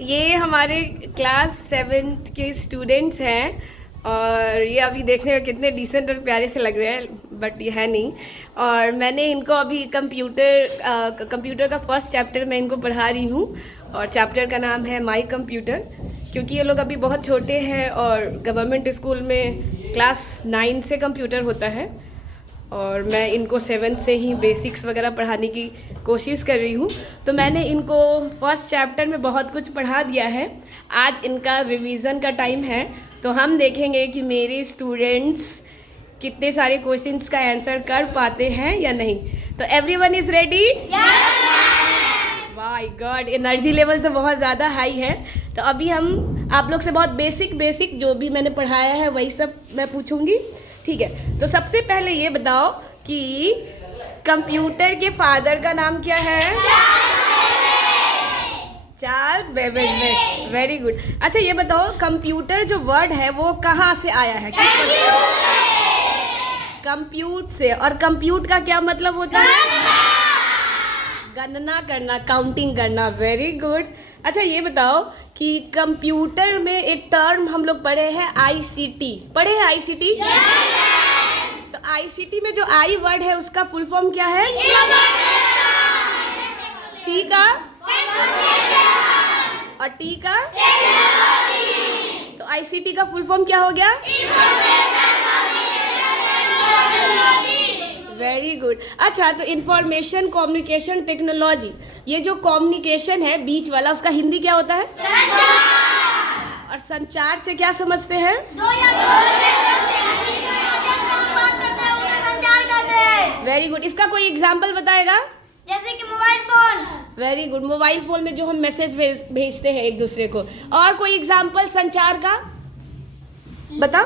ये हमारे class 7th के स्टूडेंट्स हैं और ये अभी देखने में कितने डिसेंट और प्यारे से लग रहे हैं, बट ये है नहीं। और मैंने इनको अभी कंप्यूटर का फर्स्ट चैप्टर मैं इनको पढ़ा रही हूँ और चैप्टर का नाम है माई कंप्यूटर। क्योंकि ये लोग अभी बहुत छोटे हैं और गवर्नमेंट स्कूल में क्लास 9 से कंप्यूटर होता है और मैं इनको 7th से ही बेसिक्स वगैरह पढ़ाने की कोशिश कर रही हूँ। तो मैंने इनको फर्स्ट चैप्टर में बहुत कुछ पढ़ा दिया है। आज इनका रिवीजन का टाइम है, तो हम देखेंगे कि मेरे स्टूडेंट्स कितने सारे क्वेश्चंस का आंसर कर पाते हैं या नहीं। तो everyone is ready? My God, energy level तो बहुत ज़्यादा हाई है। तो अभी हम आप लोग से बहुत बेसिक जो भी मैंने पढ़ाया है वही सब मैं पूछूंगी, ठीक है। तो सबसे पहले ये बताओ कि कंप्यूटर के फादर का नाम क्या है? Charles Babbage. Very good. अच्छा ये बताओ कंप्यूटर जो वर्ड है वो कहाँ से आया है? किस वर्ड से? कंप्यूट से। और कंप्यूट का क्या मतलब होता है? गणना करना, काउंटिंग करना। Very good. अच्छा ये बताओ कि कंप्यूटर में एक टर्म हम लोग पढ़े हैं आईसीटी। पढ़े हैं आईसीटी? तो आईसीटी में जो आई वर्ड है उसका फुल फॉर्म क्या है? सी का और टी का? तो आईसीटी का फुल फॉर्म क्या हो गया? Very good. अच्छा तो इंफॉर्मेशन कम्युनिकेशन टेक्नोलॉजी, ये जो कम्युनिकेशन है बीच वाला, उसका हिंदी क्या होता है? संचार। और संचार से क्या समझते हैं? Very good. इसका कोई एग्जाम्पल बताएगा? जैसे कि mobile phone. Very good. Mobile phone में जो हम मैसेज भेजते हैं एक दूसरे को। और कोई एग्जाम्पल संचार का बताओ?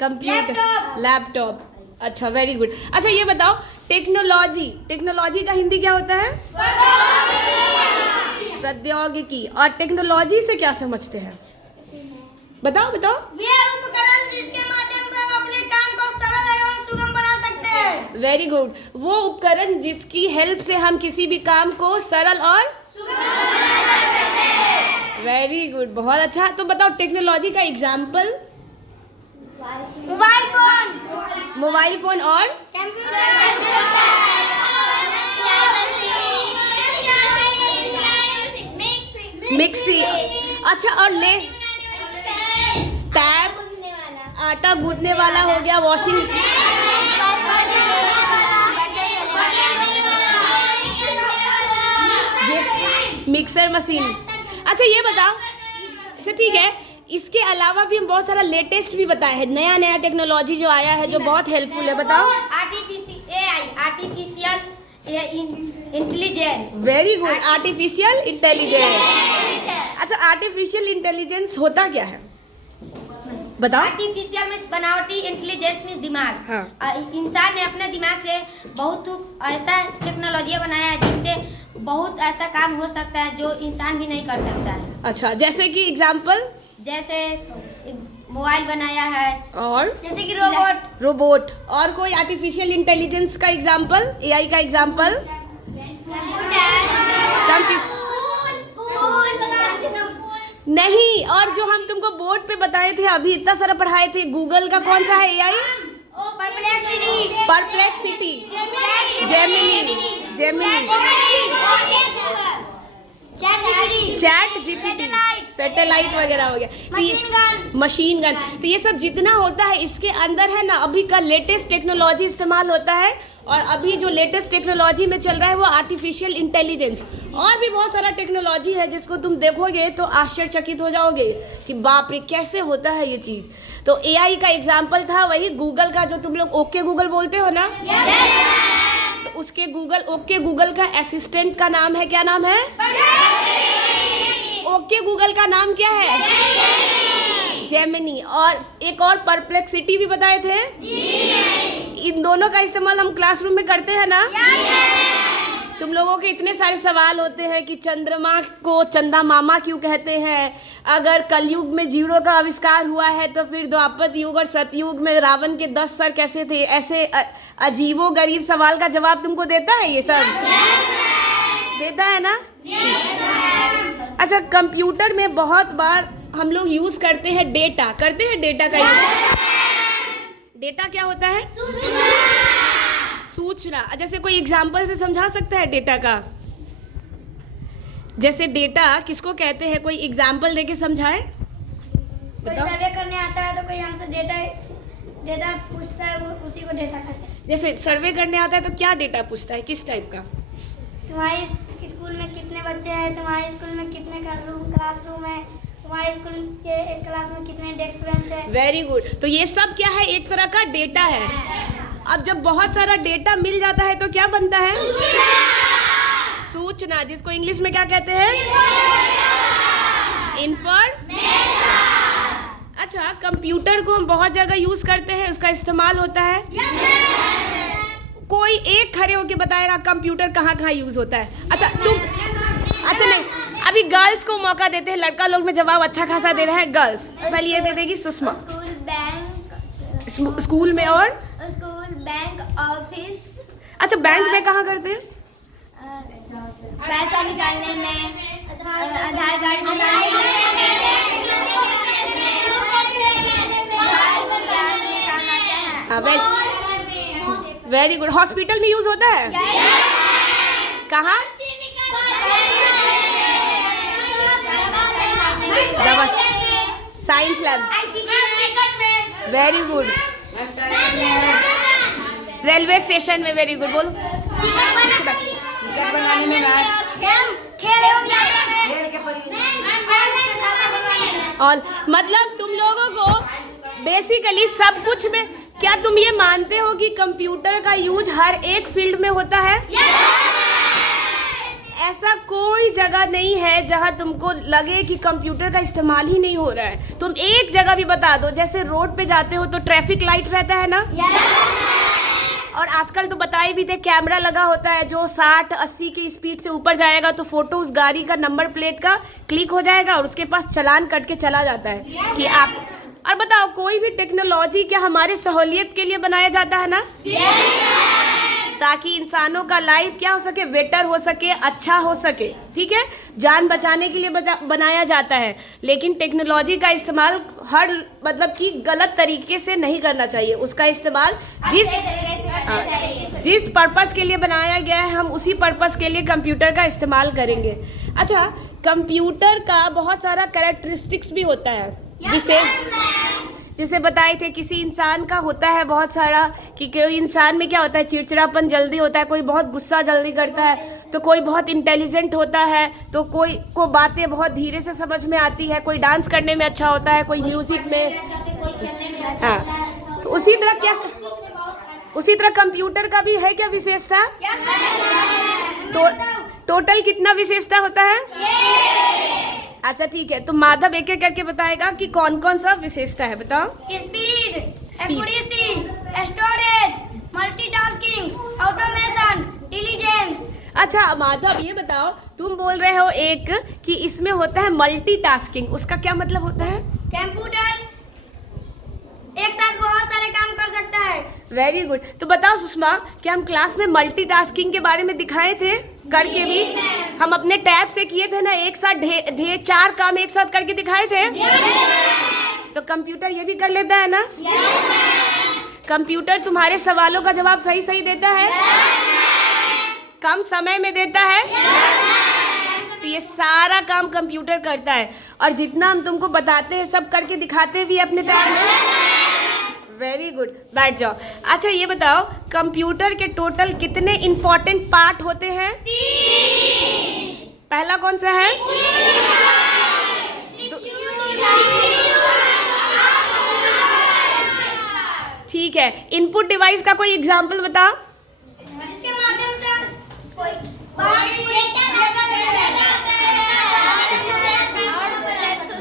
Computer, laptop. अच्छा वेरी गुड। अच्छा ये बताओ टेक्नोलॉजी का हिंदी क्या होता है? प्रौद्योगिकी। और टेक्नोलॉजी से क्या समझते हैं? बताओ। वे उपकरण जिसके माध्यम से हम अपने काम को सरल एवं सुगम बना सकते हैं। Very good. वो उपकरण जिसकी हेल्प से हम किसी भी काम को सरल और सुगम बना सकते हैं। वेरी गुड, बहुत अच्छा। तो बताओ टेक्नोलॉजी का एग्जाम्पल? मोबाइल फोन और मिक्सी। अच्छा और टैब, आटा गूंथने वाला हो गया, वॉशिंग मिक्सर मशीन। अच्छा ये बताओ, अच्छा ठीक है, इसके अलावा भी हम बहुत सारा लेटेस्ट भी बताए हैं, नया टेक्नोलॉजी जो आया है जो बहुत हेल्पफुल है। बताओ। Artificial intelligence. Very good. Artificial intelligence. अच्छा आर्टिफिशियल इंटेलिजेंस होता क्या है बताओ? आर्टिफिशियल में बनावटी, इंटेलिजेंस में दिमाग। हाँ। इंसान ने अपने दिमाग से बहुत ऐसा टेक्नोलॉजी बनाया है जिससे बहुत ऐसा काम हो सकता है जो इंसान भी नहीं कर सकता है। अच्छा जैसे कि एग्जाम्पल? जैसे मोबाइल बनाया है, और जैसे कि रोबोट। और कोई आर्टिफिशियल इंटेलिजेंस का एग्जाम्पल, एआई का एग्जाम्पल? नहीं, और जो हम तुमको बोर्ड पे बताए थे अभी, इतना सारा पढ़ाए थे, गूगल का कौन सा है AI? Perplexity, Gemini, chat GPT, satellite वगैरह हो गया, मशीन गन। तो ये सब जितना होता है इसके अंदर है ना, अभी का लेटेस्ट टेक्नोलॉजी इस्तेमाल होता है। और अभी जो लेटेस्ट टेक्नोलॉजी में चल रहा है वो आर्टिफिशियल इंटेलिजेंस। और भी बहुत सारा टेक्नोलॉजी है जिसको तुम देखोगे तो आश्चर्यचकित हो जाओगे कि बाप रे कैसे होता है ये चीज़। तो एआई का एग्जाम्पल था वही गूगल का, जो तुम लोग ओके गूगल बोलते हो ना। तो उसके ओके गूगल का असिस्टेंट का नाम है, क्या नाम है? ओके गूगल का नाम क्या है? जेमिनी। और एक और परप्लेक्सिटी भी बताए थे। इन दोनों का इस्तेमाल हम क्लासरूम में करते हैं ना। तुम लोगों के इतने सारे सवाल होते हैं कि चंद्रमा को चंदा मामा क्यों कहते हैं? अगर कलयुग में जीरो का आविष्कार हुआ है तो फिर द्वापर युग और सतयुग में रावण के 10 सर कैसे थे? ऐसे अजीबो गरीब सवाल का जवाब तुमको देता है ये सब? देता है ना? अच्छा, कंप्यूटर में बहुत बार हम लोग यूज़ करते हैं डेटा का यूज। डेटा क्या होता है? सूचना। जैसे कोई एग्जाम्पल से समझा सकता है डेटा का? जैसे डेटा किसको कहते हैं, कोई एग्जाम्पल देके समझाए। कोई सर्वे करने आता है तो कोई हमसे डेटा पूछता है, उसी को डेटा कहते हैं। जैसे सर्वे करने आता है तो क्या डेटा पूछता है, किस टाइप का? तुम्हारे स्कूल में कितने बच्चे हैं, तुम्हारे स्कूल में कितने क्लासरूम है, तुम्हारे स्कूल के एक क्लास में कितने डेस्क बेंच है। Very good. तो ये सब क्या है, एक तरह का डेटा है। अब जब बहुत सारा डेटा मिल जाता है तो क्या बनता है? सूचना, जिसको इंग्लिश में क्या कहते हैं? अच्छा, कंप्यूटर को हम बहुत जगह यूज करते हैं, उसका इस्तेमाल होता है। कोई एक खड़े होके बताएगा कंप्यूटर कहाँ कहाँ यूज होता है। अच्छा नहीं, अभी गर्ल्स को मौका देते हैं, लड़का लोग में जवाब अच्छा खासा दे रहा है। गर्ल्स पहले ये दे देगी सुषमा। स्कूल में और बैंक, ऑफिस। अच्छा, बैंक में कहाँ करते हैं? पैसा निकालने में, आधार कार्ड बनाने में। Very good. हॉस्पिटल में यूज होता है? कहाँ? Science lab. Very good. Railway station में। Very good. बोलो। टिकट बनाने में और मतलब तुम लोगों को बेसिकली सब कुछ में, क्या तुम ये मानते हो कि कंप्यूटर का यूज हर एक फील्ड में होता है? ऐसा कोई जगह नहीं है जहां तुमको लगे कि कंप्यूटर का इस्तेमाल ही नहीं हो रहा है। तुम एक जगह भी बता दो, जैसे रोड पे जाते हो तो ट्रैफिक लाइट रहता है ना, और आजकल तो बताए भी थे कैमरा लगा होता है, जो 60-80 की स्पीड से ऊपर जाएगा तो फोटो उस गाड़ी का नंबर प्लेट का क्लिक हो जाएगा और उसके पास चालान कट के चला जाता है कि आप। और बताओ, कोई भी टेक्नोलॉजी क्या हमारे सहूलियत के लिए बनाया जाता है ना, ताकि इंसानों का लाइफ क्या हो सके, बेटर हो सके, अच्छा हो सके। ठीक है, जान बचाने के लिए बनाया जाता है। लेकिन टेक्नोलॉजी का इस्तेमाल हर मतलब कि गलत तरीके से नहीं करना चाहिए। उसका इस्तेमाल जिस पर्पस के लिए बनाया गया है, हम उसी पर्पस के लिए कंप्यूटर का इस्तेमाल करेंगे। अच्छा, कंप्यूटर का बहुत सारा कैरेक्टरिस्टिक्स भी होता है, जिसे बताए थे किसी इंसान का होता है बहुत सारा, कि कोई इंसान में क्या होता है, चिड़चिड़ापन जल्दी होता है, कोई बहुत गुस्सा जल्दी करता है, तो कोई बहुत इंटेलिजेंट होता है, तो कोई को बातें बहुत धीरे से समझ में आती है, कोई डांस करने में अच्छा होता है, कोई म्यूजिक में। हाँ, तो उसी तरह कंप्यूटर का भी है क्या विशेषता? टोटल कितना विशेषता होता है? अच्छा ठीक है, तो माधव एक एक करके बताएगा कि कौन कौन सा विशेषता है। बताओ। Speed, accuracy, storage, multitasking, automation, intelligence. अच्छा माधव, ये बताओ, तुम बोल रहे हो एक कि इसमें होता है मल्टीटास्किंग, उसका क्या मतलब होता है? कंप्यूटर एक साथ बहुत सारे काम कर सकता है। Very good. तो बताओ सुषमा, क्या हम क्लास में मल्टीटास्किंग के बारे में दिखाए थे करके भी? हम अपने टैब से किए थे ना, एक साथ ढेर 4 काम एक साथ करके दिखाए थे। तो कंप्यूटर ये भी कर लेता है ना? कंप्यूटर तुम्हारे सवालों का जवाब सही सही देता है, कम समय में देता है। तो ये सारा काम कंप्यूटर करता है, और जितना हम तुमको बताते हैं सब करके दिखाते भी अपने टैब में। वेरी गुड, बैठ जाओ। अच्छा ये बताओ, कंप्यूटर के टोटल कितने इंपॉर्टेंट पार्ट होते हैं? 3। पहला कौन सा है? ठीक है, इनपुट डिवाइस का कोई एग्जाम्पल बताओ। इसके माध्यम से कोई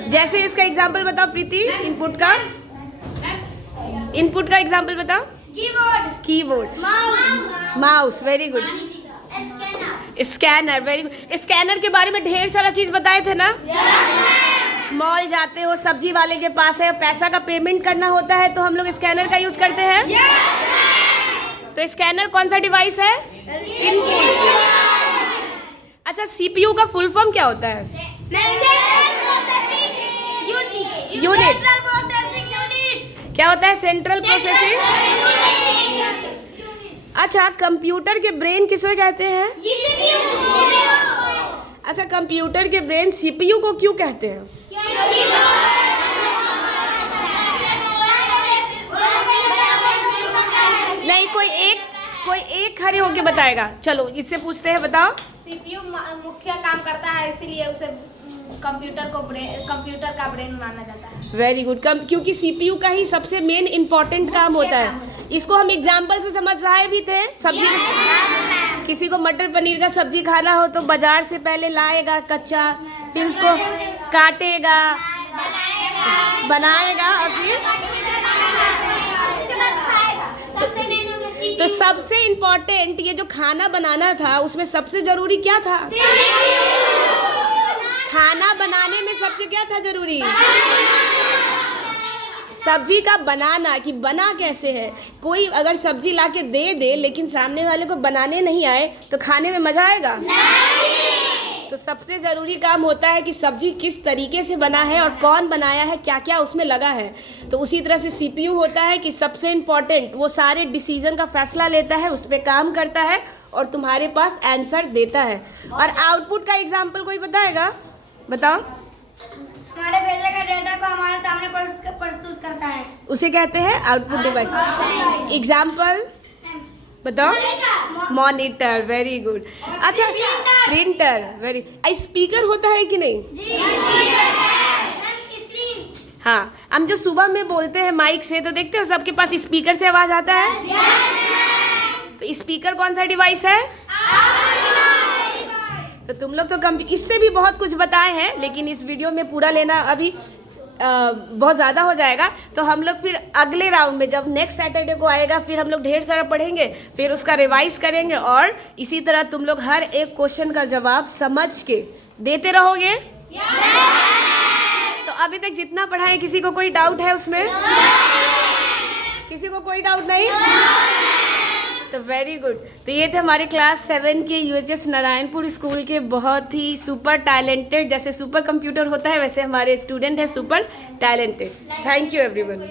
जैसे इसका एग्जाम्पल बताओ प्रीति, इनपुट का एग्जाम्पल बताओ। Keyboard, mouse, very good. Scanner, very good. Scanner के बारे में ढेर सारा चीज बताए थे ना। मॉल जाते हो, सब्जी वाले के पास है, पैसा का पेमेंट करना होता है, तो हम लोग स्कैनर का यूज करते हैं। तो स्कैनर कौन सा डिवाइस है? इनपुट। अच्छा, सीपीयू का फुल फॉर्म क्या होता है? यूनिट क्या होता है? Central processing. अच्छा, कंप्यूटर के ब्रेन किसे कहते हैं? अच्छा, कंप्यूटर के ब्रेन सीपीयू को क्यों कहते हैं? नहीं, कोई एक खड़े होके बताएगा। चलो इससे पूछते हैं, बताओ। सीपीयू मुख्य काम करता है, इसीलिए उसे कंप्यूटर का ब्रेन माना जाता है। Very good. क्योंकि सीपीयू का ही सबसे मेन इंपॉर्टेंट काम होता है। इसको हम एग्जाम्पल से समझ रहे भी थे। सब्जी किसी को मटर पनीर का सब्जी खाना हो तो बाजार से पहले लाएगा कच्चा, फिर उसको काटेगा, बनाएगा और फिर तो सबसे इम्पोर्टेंट ये जो खाना बनाना था उसमें सबसे जरूरी क्या था? खाना बनाने में सबसे क्या था जरूरी? सब्जी का बनाना, कि बना कैसे है। कोई अगर सब्जी लाके दे लेकिन सामने वाले को बनाने नहीं आए तो खाने में मजा आएगा? तो सबसे ज़रूरी काम होता है कि सब्जी किस तरीके से बना है और कौन बनाया है, क्या क्या उसमें लगा है। तो उसी तरह से सीपीयू होता है कि सबसे इम्पॉर्टेंट वो सारे डिसीजन का फैसला लेता है, उस पर काम करता है और तुम्हारे पास आंसर देता है। और आउटपुट का एग्जाम्पल कोई बताएगा? बताओ। हमारे भेजे गए डेटा को हमारे सामने प्रस्तुत करता है, उसे कहते हैं आउटपुट डिवाइस। एग्जाम्पल बताओ। मॉनिटर। Very good. अच्छा, प्रिंटर। वेरी। स्पीकर होता है कि नहीं? हाँ, हम जो सुबह में बोलते हैं माइक से तो देखते हो सबके पास स्पीकर से आवाज आता है। तो स्पीकर कौन सा डिवाइस है? तो तुम लोग तो इससे भी बहुत कुछ बताए हैं, लेकिन इस वीडियो में पूरा लेना अभी बहुत ज़्यादा हो जाएगा। तो हम लोग फिर अगले राउंड में जब नेक्स्ट सैटरडे को आएगा फिर हम लोग ढेर सारा पढ़ेंगे, फिर उसका रिवाइज करेंगे और इसी तरह तुम लोग हर एक क्वेश्चन का जवाब समझ के देते रहोगे। तो अभी तक जितना पढ़ा है किसी को कोई डाउट है उसमें? किसी को कोई डाउट नहीं? तो वेरी गुड। तो ये थे हमारे क्लास 7 के यूएचएस नारायणपुर स्कूल के बहुत ही सुपर टैलेंटेड, जैसे सुपर कंप्यूटर होता है वैसे हमारे स्टूडेंट है super talented. Thank you everyone.